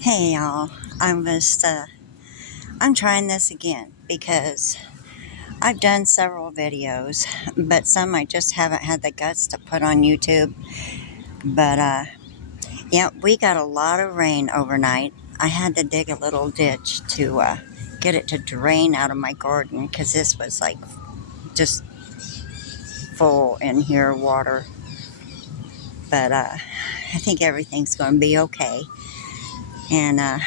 Hey y'all, I'm trying this again because I've done several videos, but some I just haven't had the guts to put on YouTube. But yeah, we got a lot of rain overnight. I had to dig a little ditch to get it to drain out of my garden because this was like just full in here water. But I think everything's going to be okay. And I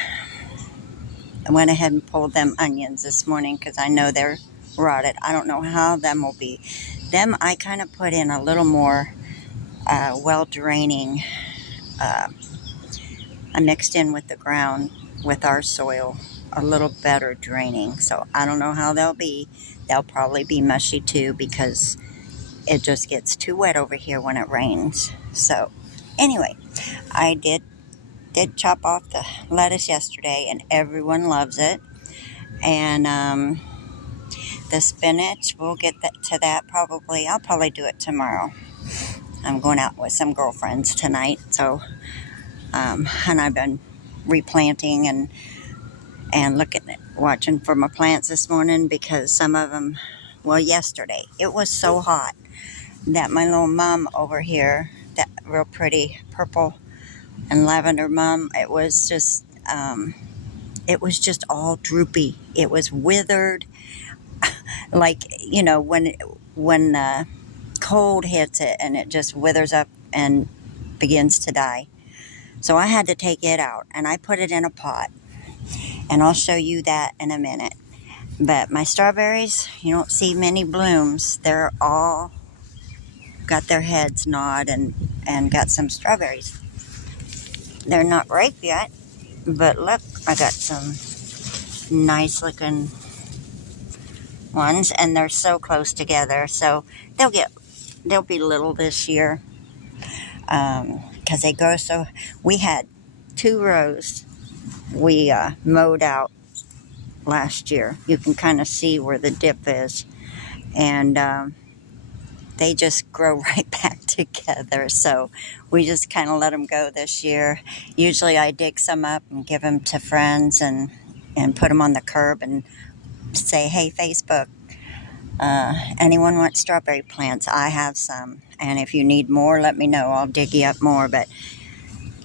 went ahead and pulled them onions this morning because I know they're rotted. I don't know how them will be. Them I kind of put in a little more well draining. Uh, I mixed in with the ground with our soil a little better draining. So I don't know how they'll be. They'll probably be mushy too because it just gets too wet over here when it rains. So anyway, I did chop off the lettuce yesterday and everyone loves it. And the spinach, we'll get to that probably. I'll probably do it tomorrow. I'm going out with some girlfriends tonight, so and I've been replanting and looking at watching for my plants this morning because some of them, well, yesterday it was so hot that my little mum over here, that real pretty purple and lavender mum, it was just all droopy. It was withered, like when cold hits it and it just withers up and begins to die. So I had to take it out and I put it in a pot. And I'll show you that in a minute. But my strawberries, you don't see many blooms. They're all got their heads gnawed and got some strawberries. They're not ripe yet, but look, I got some nice looking ones and they're so close together. So they'll be little this year. Because they grow so. We had 2 rows we mowed out last year. You can kind of see where the dip is, and they just grow right back together. So we just kind of let them go this year. Usually I dig some up and give them to friends and put them on the curb and say, hey, Facebook, anyone want strawberry plants? I have some. And if you need more, let me know. I'll dig you up more. But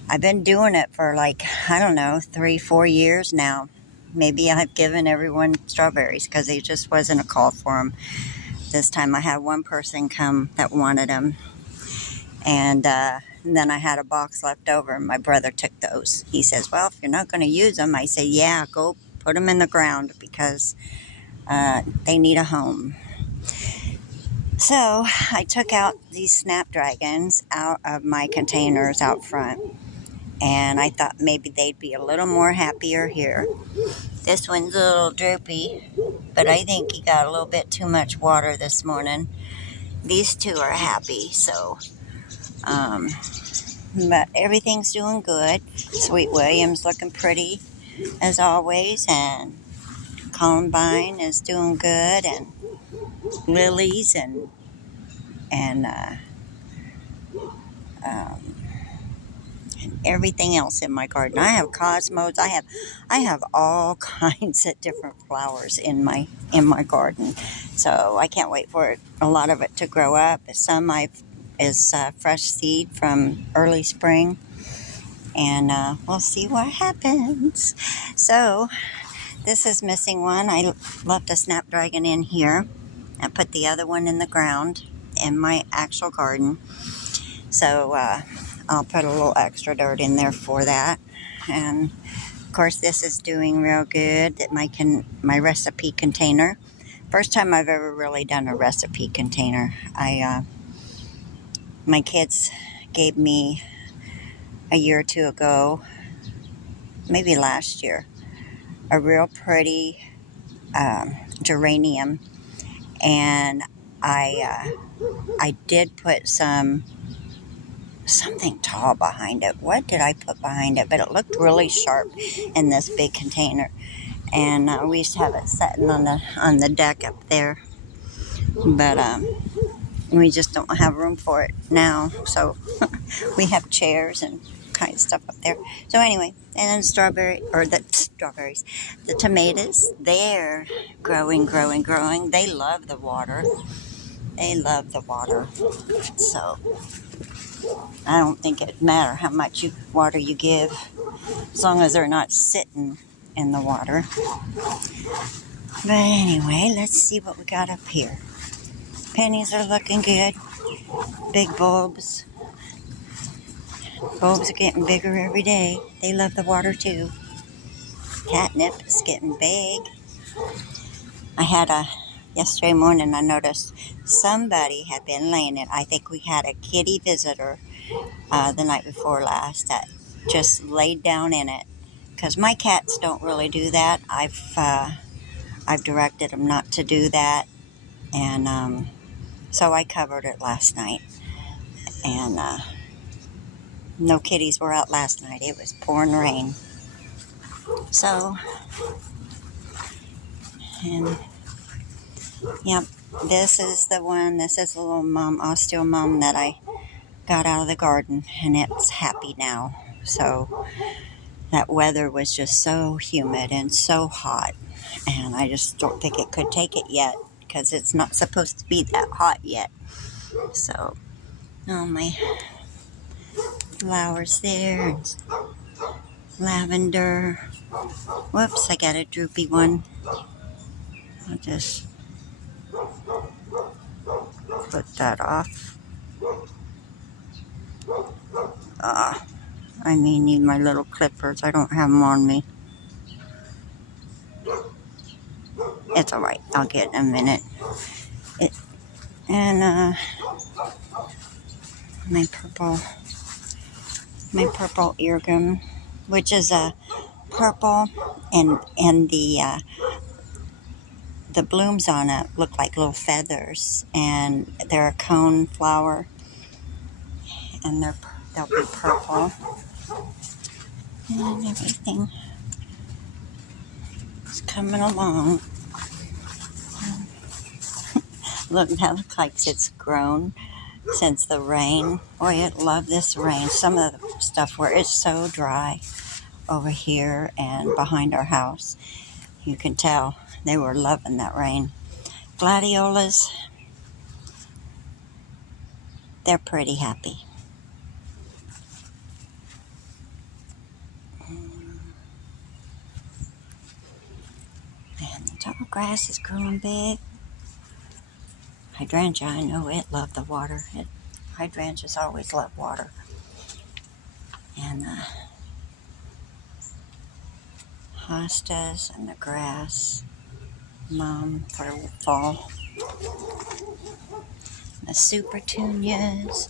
I've been doing it for like, I don't know, 3-4 years now. Maybe I've given everyone strawberries because there just wasn't a call for them. This time I had one person come that wanted them. And then I had a box left over and my brother took those. He says, well, if you're not going to use them, I say, yeah, go put them in the ground because they need a home. So I took out these snapdragons out of my containers out front. And I thought maybe they'd be a little more happier here. This one's a little droopy, but I think he got a little bit too much water this morning. These two are happy, so, but everything's doing good. Sweet William's looking pretty, as always, and Columbine is doing good, and lilies, and everything else in my garden. I have cosmos. I have all kinds of different flowers in my garden. So I can't wait for a lot of it to grow up. Some is fresh seed from early spring, and we'll see what happens. So this is missing one. I left a snapdragon in here. I put the other one in the ground in my actual garden. So I'll put a little extra dirt in there for that. And of course, this is doing real good. My recipe container. First time I've ever really done a recipe container. My kids gave me a year or two ago, maybe last year, a real pretty geranium, and I did put something tall behind it. What did I put behind it? But it looked really sharp in this big container. And we used to have it sitting on the deck up there. But And we just don't have room for it now. So we have chairs and kind of stuff up there. So anyway, and then strawberries, the tomatoes, they're growing. They love the water. They love the water. So I don't think it matters how much water you give, as long as they're not sitting in the water. But anyway, let's see what we got up here. Pennies are looking good. Big bulbs. Bulbs are getting bigger every day. They love the water too. Catnip is getting big. Yesterday morning I noticed somebody had been laying it. I think we had a kitty visitor the night before last that just laid down in it. Because my cats don't really do that. I've directed them not to do that. And so I covered it last night. And no kitties were out last night. It was pouring rain. So, and yep, this is the one. This is the little osteo mum that I got out of the garden, and it's happy now. So that weather was just so humid and so hot, and I just don't think it could take it yet, because it's not supposed to be that hot yet. So, all my flowers there, and lavender. Whoops, I got a droopy one. I'll just put that off. I may need my little clippers. I don't have them on me. It's alright. I'll get in a minute. My purple eargum, which is a purple, and the blooms on it look like little feathers, and they're a cone flower, and they'll be purple, and everything is coming along. Look, that looks like it's grown since the rain. Boy, I love this rain. Some of the stuff where it's so dry over here and behind our house, you can tell they were loving that rain. Gladiolas, they're pretty happy. And the tall grass is growing big. Hydrangea, I know it loved the water. Hydrangeas always love water. And hostas and the grass, for fall. The supertunias.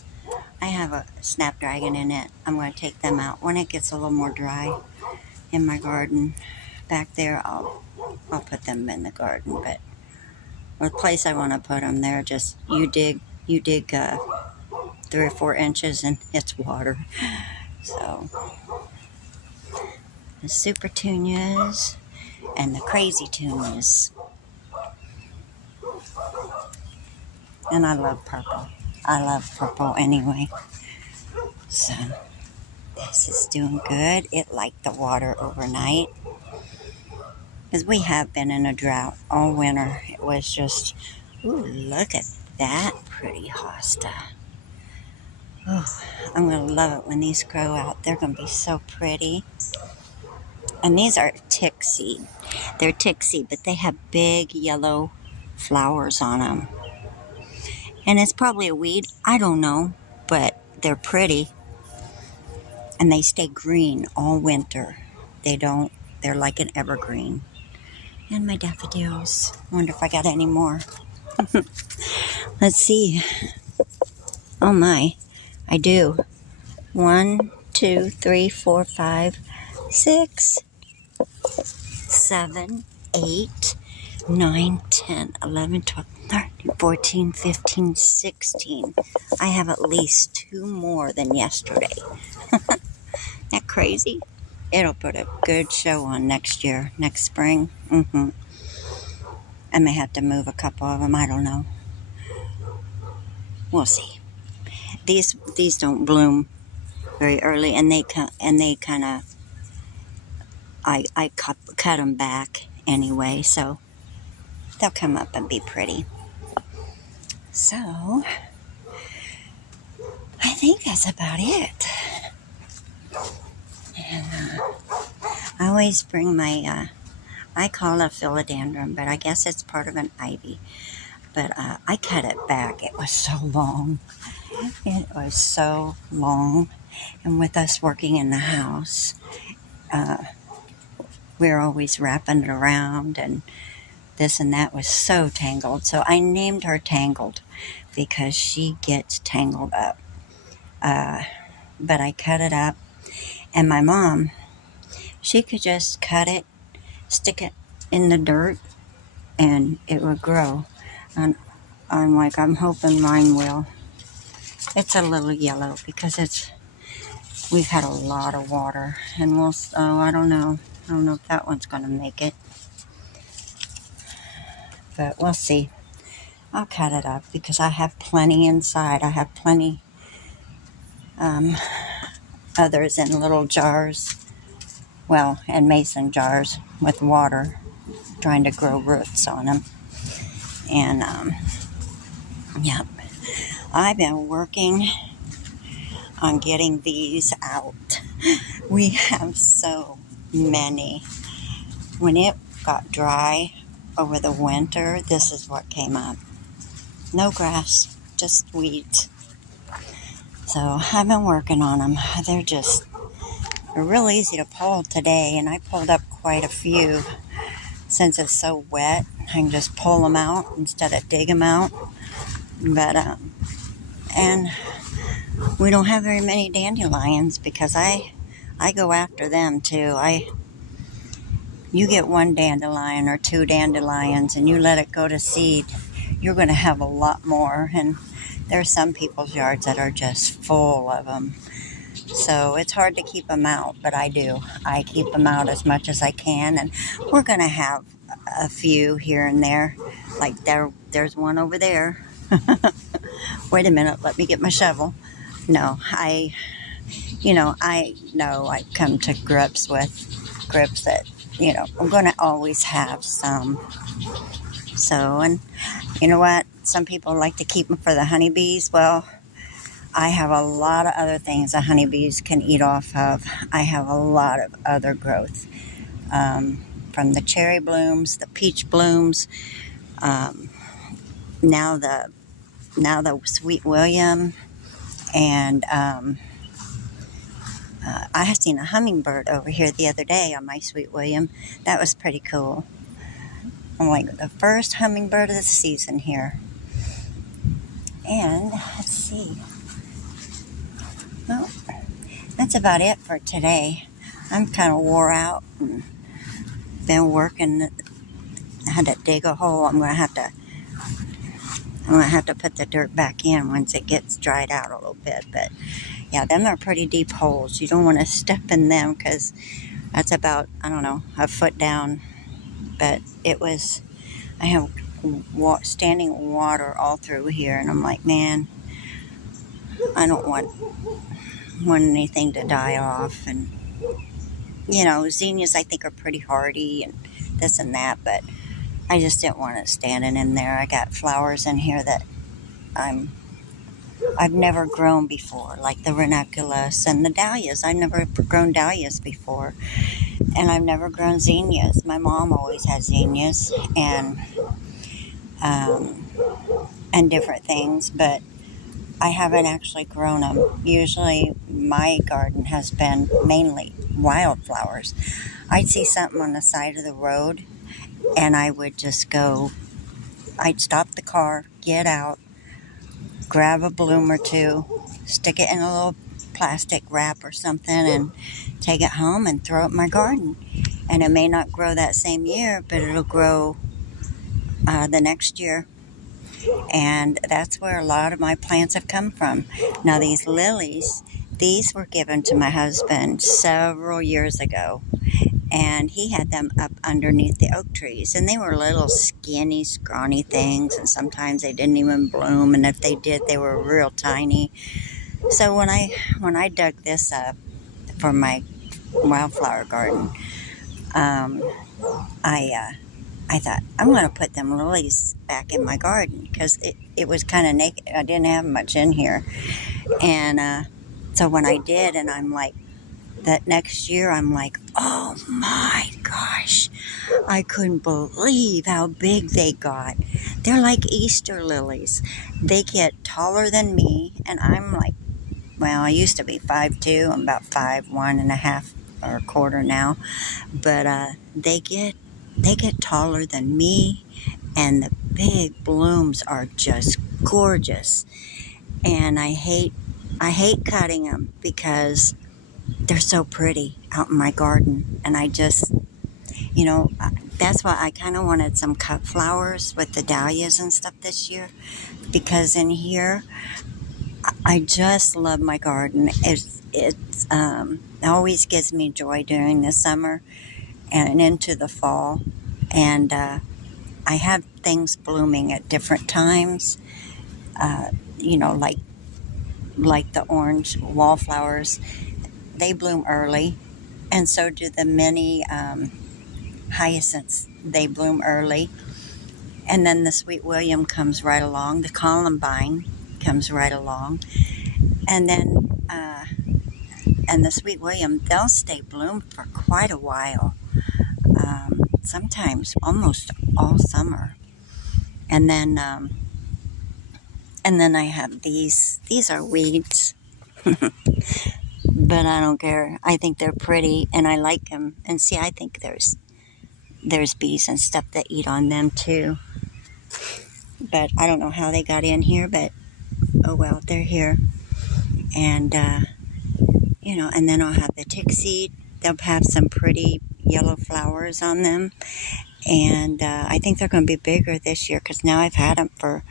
I have a snapdragon in it. I'm going to take them out when it gets a little more dry in my garden. Back there, I'll put them in the garden, but the place I want to put them, they're just, you dig 3 or 4 inches and it's water. So the supertunias and the crazy tunias. And I love purple. I love purple anyway. So this is doing good. It liked the water overnight, because we have been in a drought all winter. It was just, ooh, look at that pretty hosta. Oh, I'm going to love it when these grow out. They're going to be so pretty. And these are Tixie. They're Tixie, but they have big yellow flowers on them. And it's probably a weed. I don't know, but they're pretty. And they stay green all winter. They're like an evergreen. And my daffodils. I wonder if I got any more. Let's see. Oh my, I do. 1, 2, 3, 4, 5, 6, 7, 8, 9, 10, 11, 12, 13, 14, 15, 16. I have at least 2 more than yesterday. Isn't that crazy? It'll put a good show on next year, next spring. I may have to move a couple of them. I don't know. We'll see. These don't bloom very early, and they kind of I cut them back anyway, so they'll come up and be pretty. So I think that's about it. And I always bring my I call it a philodendron, but I guess it's part of an ivy. But I cut it back. It was so long. It was so long. And with us working in the house, we're always wrapping it around, and this and that was so tangled. So I named her Tangled because she gets tangled up. But I cut it up, and my mom, she could just cut it, stick it in the dirt, and it would grow. And I'm hoping mine will. It's a little yellow because we've had a lot of water, and I don't know if that one's going to make it, but we'll see. I'll cut it up because I have plenty inside. I have plenty others in little jars, in mason jars with water, trying to grow roots on them. And yeah, I've been working on getting these out. We have so many. When it got dry over the winter, this is what came up. No grass, just weeds. So I've been working on them. They're real easy to pull today, and I pulled up quite a few. Since it's so wet, I can just pull them out instead of dig them out. But and we don't have very many dandelions because I go after them too. You get one dandelion or two dandelions and you let it go to seed, you're going to have a lot more. And there's some people's yards that are just full of them. So it's hard to keep them out, but I do. I keep them out as much as I can, and we're going to have a few here and there. Like there's one over there. Wait a minute, let me get my shovel. No, I know I come to grips that, I'm going to always have some. So, and you know what? Some people like to keep them for the honeybees. Well, I have a lot of other things the honeybees can eat off of. I have a lot of other growth. From the cherry blooms, the peach blooms, now the Sweet William, and I have seen a hummingbird over here the other day on my Sweet William. That was pretty cool. I'm like the first hummingbird of the season here. And let's see. Well, that's about it for today. I'm kind of wore out and been working. I had to dig a hole. I'm going to have to put the dirt back in once it gets dried out a little bit. But yeah, them are pretty deep holes. You don't want to step in them because that's about, a foot down. But I have standing water all through here, and I'm like, man, I don't want anything to die off. And zinnias I think are pretty hardy and this and that, but I just didn't want it standing in there. I got flowers in here that I've never grown before, like the ranunculus and the dahlias. I've never grown dahlias before, and I've never grown zinnias. My mom always had zinnias and different things, but I haven't actually grown them. Usually my garden has been mainly wildflowers. I'd see something on the side of the road, and I would just I'd stop the car, get out, grab a bloom or two, stick it in a little plastic wrap or something, and take it home and throw it in my garden. And it may not grow that same year, but it'll grow the next year. And that's where a lot of my plants have come from. Now these lilies, these were given to my husband several years ago. and he had them up underneath the oak trees, and they were little skinny, scrawny things, and sometimes they didn't even bloom, and if they did, they were real tiny. So when I dug this up for my wildflower garden, um, I thought I'm going to put them lilies back in my garden because it was kind of naked. I didn't have much in here, and so when I did, and I'm like, that next year, I'm like, oh my gosh, I couldn't believe how big they got. They're like Easter lilies. They get taller than me, and I'm like, well, I used to be 5'2". I'm about 5'1" and a half or a quarter now, but they get taller than me, and the big blooms are just gorgeous. And I hate cutting them because they're so pretty out in my garden, and I just, that's why I kind of wanted some cut flowers with the dahlias and stuff this year, because in here I just love my garden. It always gives me joy during the summer and into the fall, and I have things blooming at different times. Uh, like the orange wallflowers, they bloom early, and so do the many hyacinths. They bloom early, and then the sweet william comes right along. The columbine comes right along, and then and the sweet william, they'll stay bloomed for quite a while. Sometimes almost all summer, and then I have these. These are weeds, but I don't care. I think they're pretty, and I like them. And see, I think there's bees and stuff that eat on them too. But I don't know how they got in here, but oh well, they're here. And, and then I'll have the tick seed. They'll have some pretty yellow flowers on them. And I think they're going to be bigger this year because now I've had them for,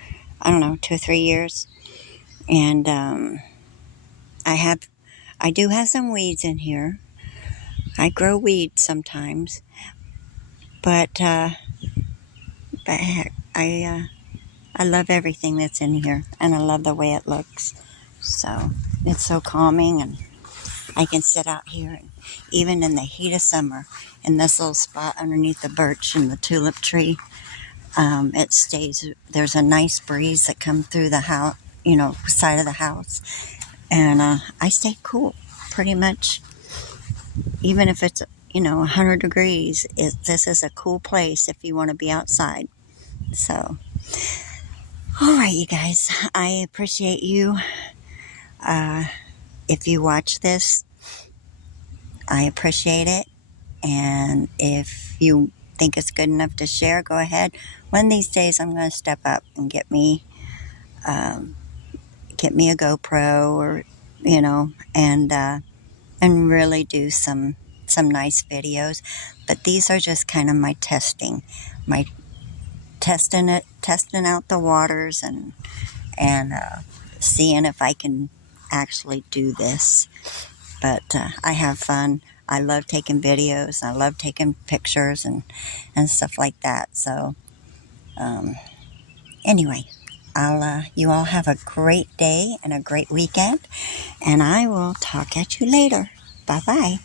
I don't know, 2 or 3 years. And I do have some weeds in here. I grow weeds sometimes. But heck, I love everything that's in here, and I love the way it looks. So it's so calming, and I can sit out here, and even in the heat of summer, in this little spot underneath the birch and the tulip tree, it stays. There's a nice breeze that comes through the house, side of the house, and I stay cool pretty much, even if it's 100 degrees. This is a cool place if you want to be outside. So, all right, you guys, I appreciate you. If you watch this, I appreciate it. And if you think it's good enough to share, go ahead. One of these days, I'm going to step up and get me a GoPro, or and really do some nice videos. But these are just kind of my testing out the waters, and seeing if I can actually do this. But I have fun. I love taking videos. I love taking pictures and stuff like that. So anyway, you all have a great day and a great weekend, and I will talk at you later. Bye bye.